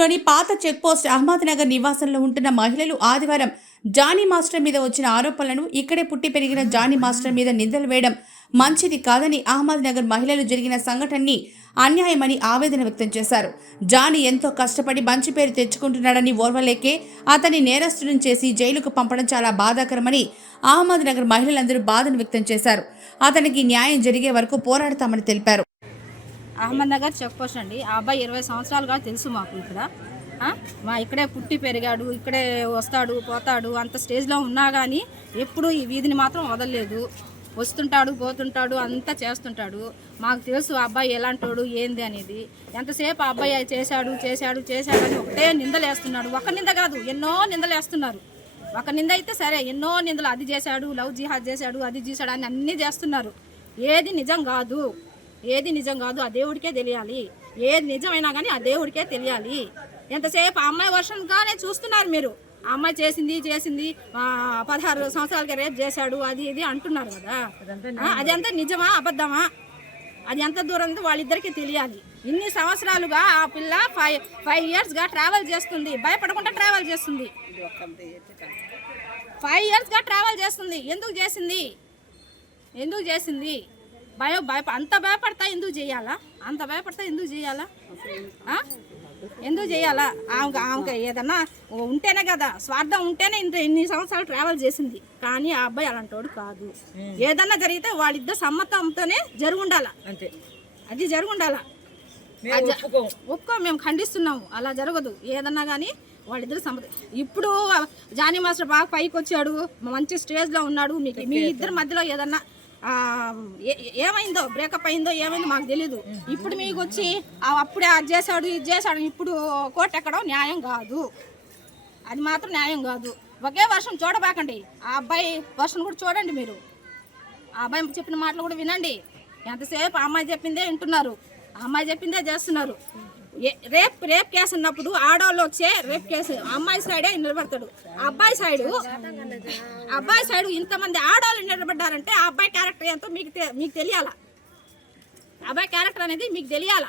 పట్టణంలోని పాత చెక్పోస్ట్ అహ్మద్నగర్ నివాసంలో ఉంటున్న మహిళలు ఆదివారం జానీ మాస్టర్ మీద వచ్చిన ఆరోపణలను ఇక్కడే పుట్టి పెరిగిన జానీ మాస్టర్ మీద నిందలు వేయడం మంచిది కాదని అహ్మద్నగర్ మహిళలు జరిగిన సంఘటనని అన్యాయమని ఆవేదన వ్యక్తం చేశారు. జానీ ఎంతో కష్టపడి మంచి పేరు తెచ్చుకుంటున్నాడని ఓర్వలేకే అతన్ని నేరస్తులను చేసి జైలుకు పంపడం చాలా బాధాకరమని అహ్మద్నగర్ మహిళలందరూ బాధను వ్యక్తం చేశారు. అతనికి న్యాయం జరిగే వరకు పోరాడతామని తెలిపారు. అహ్మద్ నగర్ చెక్ పోస్ట్ అండి. ఆ అబ్బాయి ఇరవై సంవత్సరాలుగా తెలుసు మాకు ఇక్కడ. మా ఇక్కడే పుట్టి పెరిగాడు ఇక్కడే వస్తాడు పోతాడు అంత స్టేజ్లో ఉన్నా కానీ ఎప్పుడు ఈ వీధిని మాత్రం వదలలేదు. వస్తుంటాడు పోతుంటాడు అంతా చేస్తుంటాడు. మాకు తెలుసు ఆ అబ్బాయి ఎలాంటోడు ఏంది అనేది. ఎంతసేపు అబ్బాయి చేశాడు చేశాడు చేశాడు అని ఒకటే నిందలేస్తున్నాడు. ఒక నింద కాదు ఎన్నో నిందలేస్తున్నారు ఒక నింద అయితే సరే ఎన్నో నిందలు అది చేశాడు లవ్ జిహాద్ చేశాడు అది చేశాడు అని అన్నీ చేస్తున్నారు. ఏది నిజం కాదు. ఏది నిజం కాదు ఆ దేవుడికే తెలియాలి. ఏది నిజమైనా కానీ ఆ దేవుడికే తెలియాలి. ఎంతసేపు ఆ అమ్మాయి వర్షంగానే చూస్తున్నారు మీరు. ఆ అమ్మాయి చేసింది చేసింది పదహారు సంవత్సరాలకి రేపు చేశాడు అది ఇది అంటున్నారు కదా. అది అంతా నిజమా అబద్ధమా? అది ఎంత దూరం ఉందో వాళ్ళిద్దరికీ తెలియాలి. ఇన్ని సంవత్సరాలుగా ఆ పిల్ల ఫైవ్ ఫైవ్ ఇయర్స్గా ట్రావెల్ చేస్తుంది. భయపడకుండా ట్రావెల్ చేస్తుంది. ఫైవ్ ఇయర్స్గా ట్రావెల్ చేస్తుంది. ఎందుకు చేసింది? ఎందుకు చేసింది? భయ భయ అంత భయపడతా ఎందుకు చేయాలా? అంత భయపడతా ఎందుకు చేయాలా? ఎందుకు చేయాలా? ఆమెకు ఆమెకు ఏదన్నా ఉంటేనే కదా స్వార్థం ఉంటేనే ఇంత ఇన్ని సంవత్సరాలు ట్రావెల్ చేసింది. కానీ ఆ అబ్బాయి అలాంటోడు కాదు. ఏదన్నా జరిగితే వాళ్ళిద్దరు సమ్మతంతోనే జరుగుండాల. అంతే. అది జరుగుండాలా. ఒప్పుకోం ఒప్పుకో మేము ఖండిస్తున్నాము. అలా జరగదు. ఏదన్నా కానీ వాళ్ళిద్దరు సమ్మతి ఇప్పుడు జానీ మాస్టర్ బాగా పైకి వచ్చాడు మంచి స్టేజ్లో ఉన్నాడు. మీకు మీ ఇద్దరి మధ్యలో ఏదన్నా ఏమైందో? బ్రేకప్ అయిందో ఏమైందో మాకు తెలీదు. ఇప్పుడు మీకు వచ్చి అప్పుడే అది చేశాడు ఇది చేశాడు ఇప్పుడు కోర్టు ఎక్కడం న్యాయం కాదు. అది మాత్రం న్యాయం కాదు. ఒకే వర్షం చూడబాకండి. ఆ అబ్బాయి వర్షం కూడా చూడండి మీరు. ఆ అబ్బాయి చెప్పిన మాటలు కూడా వినండి. ఎంతసేపు ఆ అమ్మాయి చెప్పిందే వింటున్నారు. ఆ అమ్మాయి చెప్పిందే చేస్తున్నారు. రేప్ రేప్ కేసు ఉన్నప్పుడు ఆడవాళ్ళు వచ్చే రేప్ కేసు. అమ్మాయి సైడే నిలబడతాడు. ఆ అబ్బాయి సైడు అబ్బాయి సైడు ఇంతమంది ఆడవాళ్ళు నిలబడ్డారంటే ఆ అబ్బాయి క్యారెక్టర్ ఎంతో మీకు తె- మీకు తెలియాలా. అబ్బాయి క్యారెక్టర్ అనేది మీకు తెలియాలా.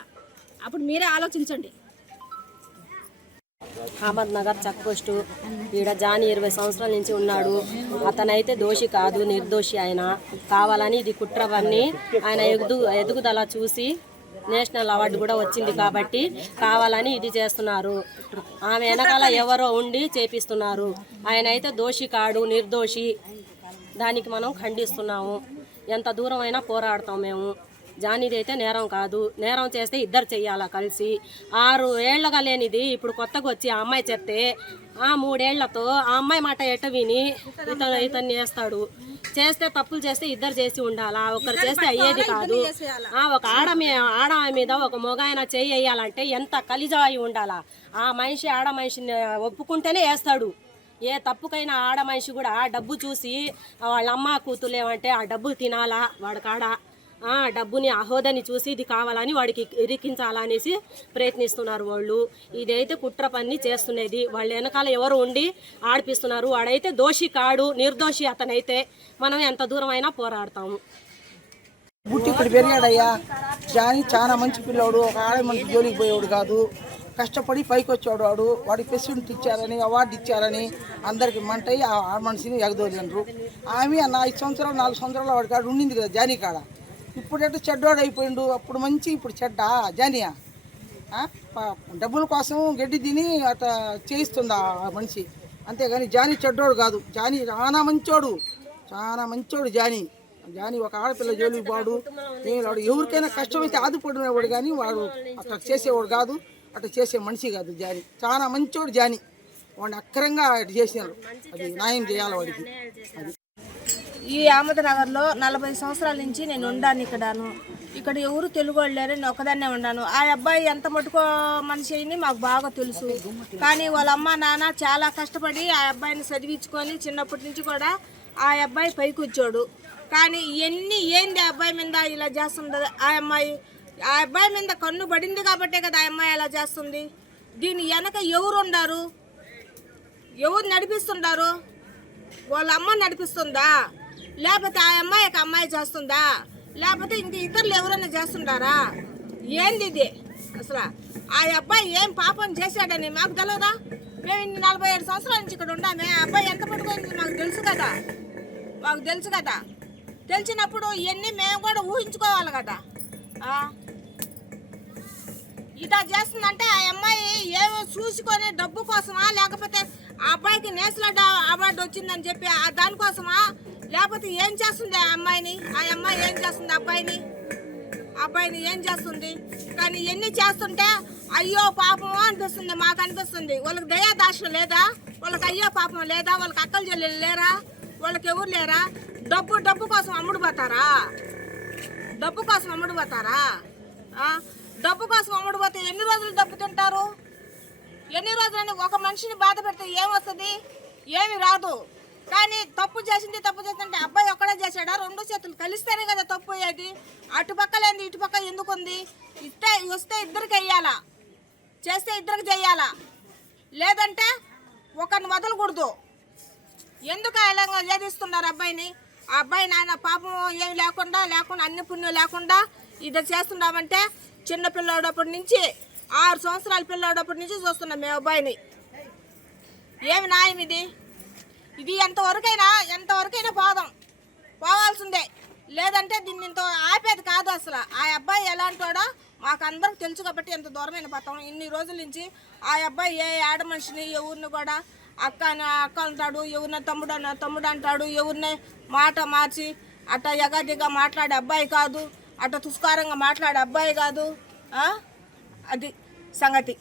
అప్పుడు మీరే ఆలోచించండి. Ahmed Nagar check post. ఈడ జాని ఇరవై సంవత్సరాల నుంచి ఉన్నాడు. అతనైతే దోషి కాదు నిర్దోషి ఆయన. కావాలని ఇది కుట్రవన్నీ ఆయన ఎదుగు ఎదుగుదల చూసి నేషనల్ అవార్డు కూడా వచ్చింది కాబట్టి కావాలని ఇది చేస్తున్నారు. ఆమె వెనకాల ఎవరో ఉండి చేపిస్తున్నారు. ఆయన అయితే దోషి కాడు నిర్దోషి. దానికి మనం ఖండిస్తున్నాము. ఎంత దూరమైనా పోరాడతాం మేము. జానీది అయితే నేరం కాదు. నేరం చేస్తే ఇద్దరు చెయ్యాలా కలిసి. ఆరు ఏళ్ళగా లేనిది ఇప్పుడు కొత్తగా వచ్చి ఆ అమ్మాయి చెప్తే ఆ మూడేళ్ళతో ఆ అమ్మాయి మాట ఎట విని ఇతను ఇతన్ని చేస్తాడు చేస్తే తప్పులు చేస్తే ఇద్దరు చేసి ఉండాలా? ఒకరు చేస్తే అయ్యేది కాదు. ఆ ఒక ఆడ ఆడ మీద ఒక మొగాయన చేయి వేయాలంటే ఎంత కలిజా అయి ఉండాలా? ఆ మనిషి ఆడ మనిషిని ఒప్పుకుంటేనే వేస్తాడు. ఏ తప్పుకైనా ఆడ మనిషి కూడా డబ్బు చూసి వాళ్ళ అమ్మ కూతురు ఏమంటే ఆ డబ్బు తినాలా వాడి కాడ ఆ డబ్బుని చూసి ఇది కావాలని వాడికి ఇరికించాలనేసి ప్రయత్నిస్తున్నారు వాళ్ళు. ఇదైతే కుట్ర పని చేస్తున్నది. వాళ్ళ వెనకాల ఎవరు ఉండి ఆడిపిస్తున్నారు. వాడైతే దోషి కాడు నిర్దోషి అతనైతే మనం ఎంత దూరం అయినా పోరాడతాము. బుట్టి ఇప్పుడు పెరిగాడయ్యా. జాని చాలా మంచి పిల్లోడు. ఒక ఆడ మనిషి జోలికి పోయేవాడు కాదు. కష్టపడి పైకి వచ్చాడు వాడు. వాడికి ప్రెసిడెంట్ ఇచ్చారని అవార్డు ఇచ్చారని అందరికి మంటయ్యి ఆ మనిషిని ఎగదోలిండ్రు. ఆమె నా ఐదు సంవత్సరాలు నాలుగు సంవత్సరాలు వాడి కాడ ఉండింది కదా జానీ కాడ. ఇప్పుడైతే చెడ్డోడు అయిపోయిండు. అప్పుడు మంచి ఇప్పుడు చెడ్డ? జానియా? డబ్బుల కోసం గడ్డి తిని అట చేయిస్తుంది ఆ మనిషి? అంతేగాని జానీ చెడ్డోడు కాదు. జానీ చాలా మంచోడు. చాలా మంచోడు జానీ. జానీ ఒక ఆడపిల్ల జోలికి వాడు వాడు ఎవరికైనా కష్టమైతే ఆదుపడినవాడు కానీ వాడు అట్లా చేసేవాడు కాదు. అట్లా చేసే మనిషి కాదు జానీ. చాలా మంచోడు జానీ. వాడిని అక్కరంగా అటు చేసినారు. అది న్యాయం చేయాలి వాడికి. అది. ఈ అహ్మద్నగర్లో నలభై సంవత్సరాల నుంచి నేను ఉండాను ఇక్కడను. ఇక్కడ ఎవరు తెలుగు వాళ్ళు లేరు నేను ఒకదాన్నే ఉన్నాను ఆ అబ్బాయి ఎంత మటుకో మనిషి అయింది మాకు బాగా తెలుసు. కానీ వాళ్ళ అమ్మ నాన్న చాలా కష్టపడి ఆ అబ్బాయిని చదివించుకొని చిన్నప్పటి నుంచి కూడా ఆ అబ్బాయి పైకి వచ్చాడు. కానీ ఎన్ని ఏంది ఆ అబ్బాయి మీద ఇలా చేస్తుంది? ఆ అమ్మాయి ఆ అబ్బాయి మీద కన్ను పడింది కాబట్టే కదా ఆ అమ్మాయి అలా చేస్తుంది. దీని వెనక ఎవరు ఉండారు? ఎవరు నడిపిస్తుంటారు? వాళ్ళ అమ్మ నడిపిస్తుందా? లేకపోతే ఆ అమ్మాయి ఒక అమ్మాయి చేస్తుందా? లేకపోతే ఇంక ఇతరులు ఎవరైనా చేస్తుంటారా? ఏంది ఇది? అసలు ఆ అబ్బాయి ఏం పాపం చేశాడని మాకు తెలియదా మేము ఇన్ని నలభై ఏడు సంవత్సరాల నుంచి ఇక్కడ ఉన్నామే. ఆ అబ్బాయి ఎంత పట్టుకుంది మాకు తెలుసు కదా. మాకు తెలుసు కదా. తెలిసినప్పుడు ఇవన్నీ మేము కూడా ఊహించుకోవాలి కదా. ఇదా చేస్తుందంటే ఆ అమ్మాయి ఏమో చూసుకొని డబ్బు కోసమా లేకపోతే ఆ అబ్బాయికి నేషనల్ అవార్డు వచ్చిందని చెప్పి దానికోసమా లేకపోతే ఏం చేస్తుంది ఆ అమ్మాయిని? ఆ అమ్మాయి ఏం చేస్తుంది ఆ అబ్బాయిని? ఆ అబ్బాయిని ఏం చేస్తుంది? కానీ ఎన్ని చేస్తుంటే అయ్యో పాపం అనిపిస్తుంది మాకు అనిపిస్తుంది. వాళ్ళకి దయాదాశ లేదా? వాళ్ళకి అయ్యో పాపం లేదా? వాళ్ళకి అక్కలు చెల్లెలు లేరా? వాళ్ళకి ఎవరు లేరా? డబ్బు డబ్బు కోసం అమ్ముడుపోతారా డబ్బు కోసం అమ్ముడుపోతారా డబ్బు కోసం అమ్ముడుపోతే ఎన్ని రోజులు డబ్బు తింటారు? ఎన్ని రోజులని ఒక మనిషిని బాధ పెడితే ఏమొస్తుంది? ఏమి రాదు. కానీ తప్పు చేసింది తప్పు చేసిందంటే అబ్బాయి ఒక్కడే చేశాడా? రెండు చేతులు. కలిస్తేనే కదా తప్పు అయ్యేది. అటుపక్క లేని ఇటుపక్క ఎందుకు ఉంది ఇస్తే వస్తే ఇద్దరికి వెయ్యాలా? చేస్తే ఇద్దరికి చేయాలా లేదంటే ఒకరిని వదలకూడదు. ఎందుకు ఇలా వేధిస్తున్నారు అబ్బాయిని? ఆ అబ్బాయి నాయన పాపం ఏమి లేకుండా లేకుండా అన్ని పుణ్యం లేకుండా ఇది చేస్తున్నామంటే చిన్న పిల్లోడప్పటి నుంచి ఆరు సంవత్సరాల పిల్లోడప్పటి నుంచి చూస్తున్నాం మేము అబ్బాయిని. ఏమి నాయం ఇది? ఇది ఎంతవరకైనా ఎంతవరకైనా పోదాం. పోవాల్సిందే. లేదంటే దీన్ని ఇంత ఆపేది కాదు అసలు. ఆ అబ్బాయి ఎలాంటివాడో మాకు అందరికి తెలుసు కాబట్టి ఎంత దూరమైన పోతాం ఇన్ని రోజుల నుంచి ఆ అబ్బాయి ఏ ఆడ మనిషిని ఎవరిని కూడా అక్క అక్క అంటాడు ఎవరిన తమ్ముడు అన్న తమ్ముడు అంటాడు ఎవరిని మాట మార్చి అట్ట ఎగాదిగా మాట్లాడే అబ్బాయి కాదు అట్ట తుస్కారంగా మాట్లాడే అబ్బాయి కాదు. అది సంగతి.